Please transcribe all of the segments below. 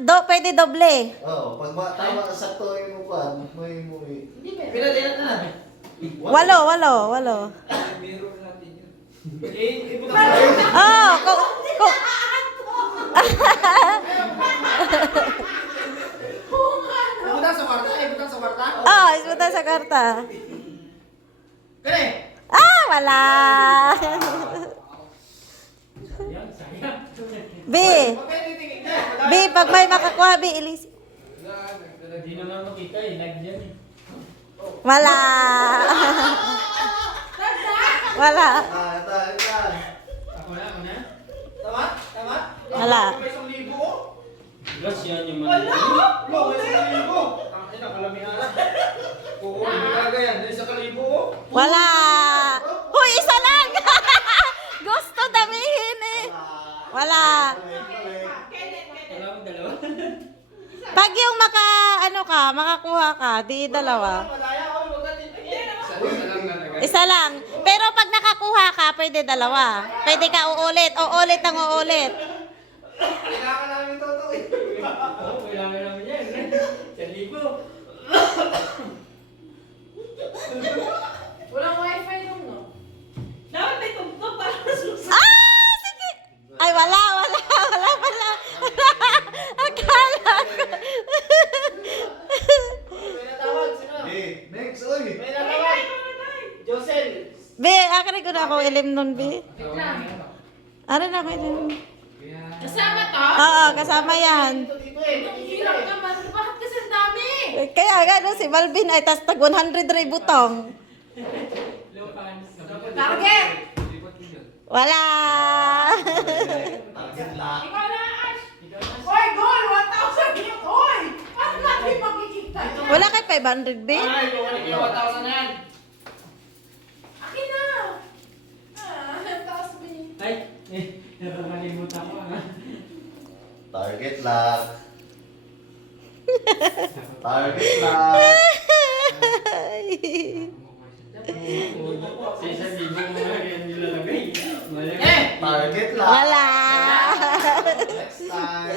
pwede doble. Oo, pag tama sakto yung mukha, muy. Pinadilat na. Walo. Meron natin yun. Oh, Ibutang sa kwarta? oh, isbuta sa karta. Kani! Wala. B. B, pag may makakuha, B, ilis. Hindi naman makita eh, lag yan eh. Wala. Wala. Ito. Ako na. Tama? Wala. May 1,000 oh. Plus yan yung Wala! mga. Lo, may 1,000 oh. Ang ina, kalamihan na. Oo, hindi talaga yan. May 1,000 oh. Wala. Huy, isa lang. Gusto damihin eh. Wala. Wala akong dalawa. Pag yung makakuha ka, di dalawa. Malaya ako, huwag natin tingin. Isa lang. Pero pag nakakuha ka, pwede dalawa. Pwede ka uulit. Uulit ang uulit. Kailangan namin ito eh. Oo, kailangan namin yan. 1,000. Walang wifi nung, no? Dapat may tugtog para susunod. Sige. Ay, wala pala. Akala ko. May natawag, sino? Next, uy. May natawag. Josel. Be, akin ko na ako ilim nun, Be. Ano na ako ilim? Kasama to? Oo, kasama yan. Dito eh. Ang hirap naman. Bakit kasi ang dami? Kaya nga, no, si Malvin ay tas tag 100 ray butong. Target! Wala. Target lock. Ikaw na, Ash! Oy, goal! 1,000 yun! Oy! Paano natin makikita? Wala kay 500, Be. Ay, kukunin ko yung 1,000 na yan. Akin na! Ang taas mo yun. Ay, nakakalimutan ko ah. Target lock. Target lock. Sa 1,000 mga yan nilalagay. Mali. Target lock. Wala. Next time.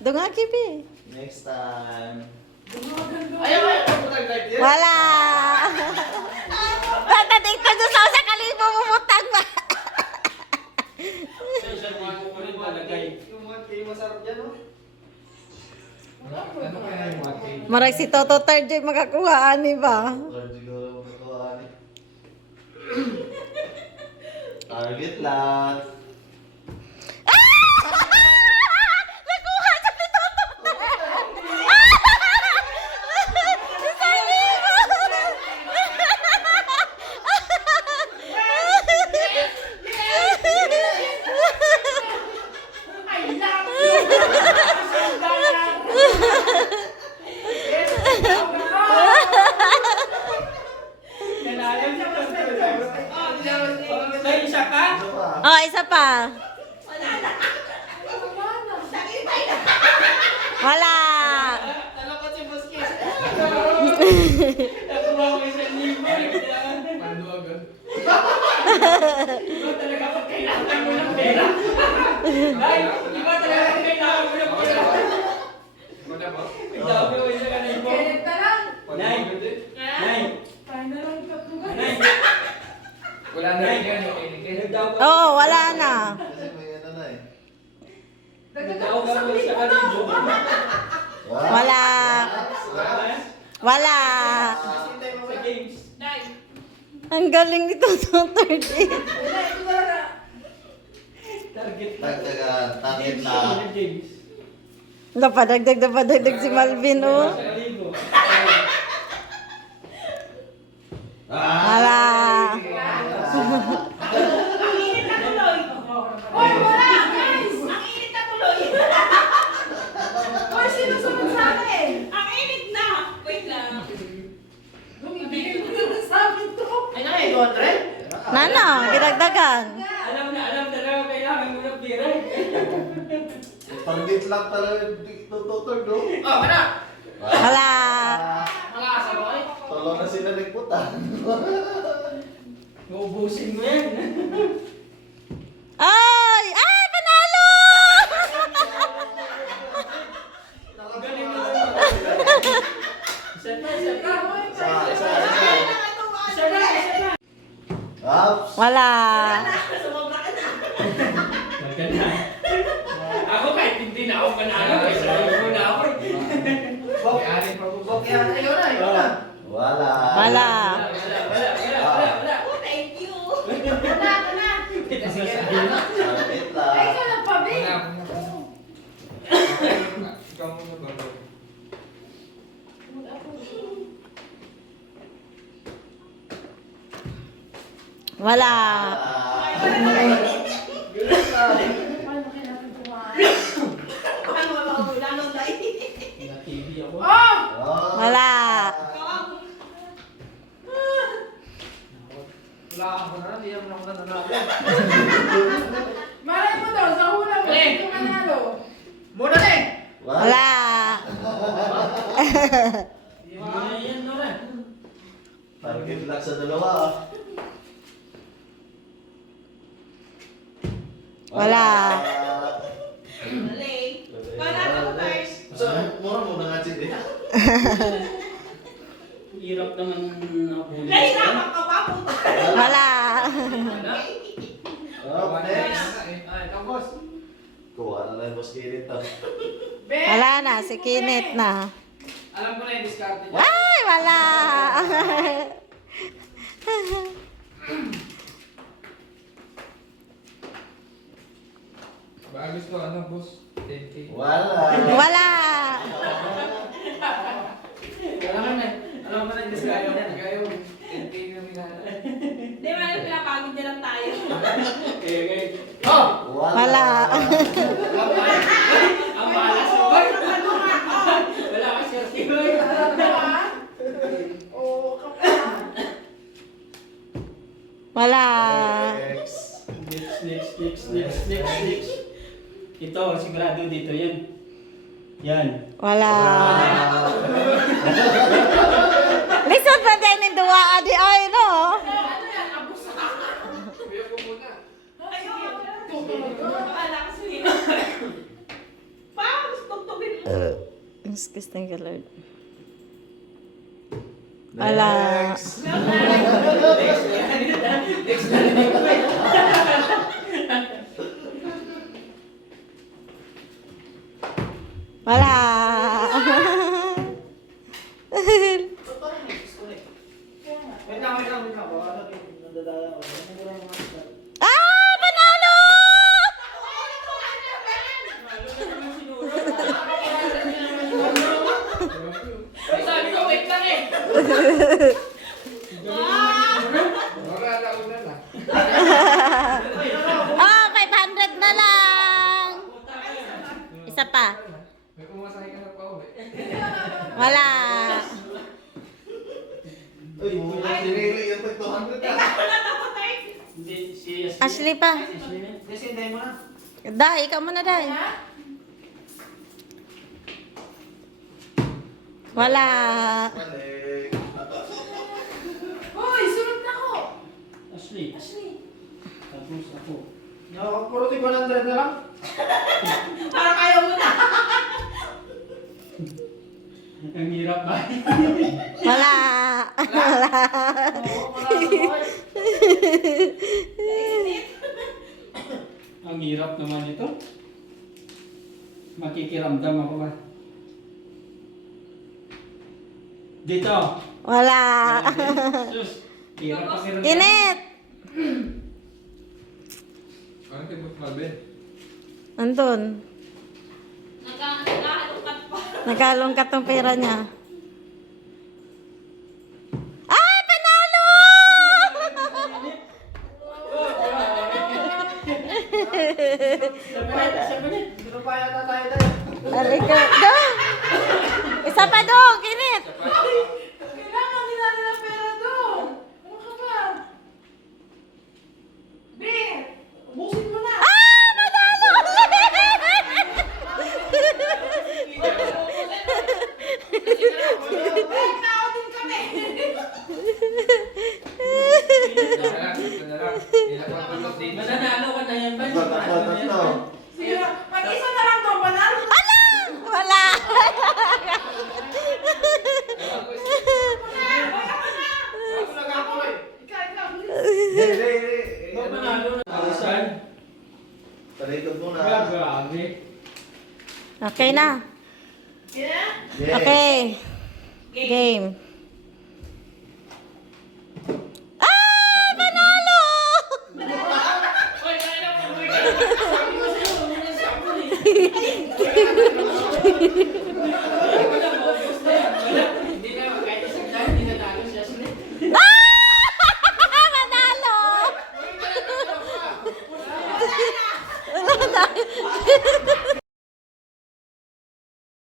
Doon nga, Kibi. Next time. Ayaw, pagputag type yan. Wala. Tatating ko doon sa kalibo mumutang ba? Sa 1,000 ko rin lalagay. Yung 1K masarap dyan, oh. Ano kaya yung 1K? Marag si Toto third day makakuha, ani ba? Lord, siguro magkatuwaan eh. Target lock. Nakuha siya ni Toto third! Isang libo! I love you! Kailangan siya pa. May isa pa? Ano pa? Oh, isa pa. Wala. Ano ko si Buskis? Nakuha ko 1,000. Pando agad. Iba talaga pag kailangan mo ng pera. Ay, iba talaga pag kailangan mo ng pera. Ang dami ko 1,000. Kenneth na lang! Nay! Nay! Tayo na lang tugtugan. Nay! Wala na rin yan. Nagdaw ka. Oo, wala na. Kasi may ano na eh. Nagdaw ka mo sa kalibo. Wala. Relax. Wala. Sa games. Nay! Ang galing nito sa third day. Wala, ito na lang. Target na. Dagdagan. Target Games lock. yun, games. Napadagdag si Malvin, oh. Sa kalibo. Wala. Ang init na tuloy! Oy, wala! Guys! Ang init na tuloy! Oy, sinusunod sa akin! Ang init na! Wait lang. Bumibigay mo na sa amin to. Ay, na eh, 200? Nana, ginagdagan. Alam talaga kailangan mo ng pera. Target lock talaga. Tutor, no? Oh, mana? Wala. Malakas ako eh. Tolo na sila nagputang. Uubusin mo yan. Ay! Ay, panalo! Wala. Sumobra ka na. Maganda. Ako kahit hindi na ako panalo, eh. Sarili mo na ako. Bok, aling pabubok yan. Ikaw na, ikaw na. Wala. Wala. Wala. Oh, thank you. Wala ka na. Sige, Malapit lang. Ay, ikaw lang pa, Be. Ikaw muna ba? Wala. Paano wala ko lalong dahil? TV ako. Oh! Wala. Wala ako na, hindi naman ako nananalo. Malay mo daw, sa hula mo, Eh. hindi ka manalo. Muna na eh! Wala. Yan, Nora. Target lang sa dalawa. ah. Wala. Malay. Panalo ko, guys. So, mura muna nga si Dea. Hirap naman ako. Nahirapan ka pa, puta. Wala. Oh, next. Ay, ikaw boss. Kuha na lang yung boss Kirit. ah. Be. Wala na. Si Kinit na. Alam ko na yung discard niya. Ay, wala. Bagos ko, ano boss? 10K. Wala. Wala. Alam mo na, alam mo na yung discard niya. Kaya yung 10K na minala. Di ba na pinapagod niya lang tayo? Oh! Wala. Ang malas mo. Wala ka siya. Oo, kapal. Wala. Next. Next. Ito, sigurado dito yan. Yan. Wala. Lisod pa din yung duwa adi ay no. Ano yan? Abusa ka. Kuya ko muna. Ayun. Akala ko sa'yo. Pao, tugtugin mo. Excuse, thank you, Lord. Wala. Next. Next na rin. Wala. Wait lang. Baka nadadala ko. Ah, panalo! Sabi ko, wait lang eh. Wala na una na. Ah, 500 na lang. Isa pa. May kumasahe ka na pa uwi. Wala. Uy, sinili yung 200 ah. Hindi, si Ashley pa. Desinday mo na. Dai, ikaw muna, Dai. Wala. Balik. Hoy, sunod na ko. Ashley. Tapos ako. Puro 100 na lang. Parang ayaw mo na. Ang hirap ba? Wala. Wala. Ang hirap naman ito. Makikiramdam ako ba? Dito. Wala. Sus. Hirap pakiramdam. Kinit. Ano kayo mas Marvin? Andun. Nagkahalungkat pa. Nagkalungkat ng pera niya. Ah, panalo! Sino pa yata tayo tayo? Halika. Dong! Isa pa dong, Kinit. Kailangan din natin ng pera doon. Ano ka ba? Be, ubusin mo na. Ah, nanalo! Ay, tao din kami. Mananalo ka na yan ba? Tatlo. Sino? Mag-isa na lang doon, panalo na. Wala! Record mo na. Grabe. Okay na. Yeah? Yeah. Okay. Game.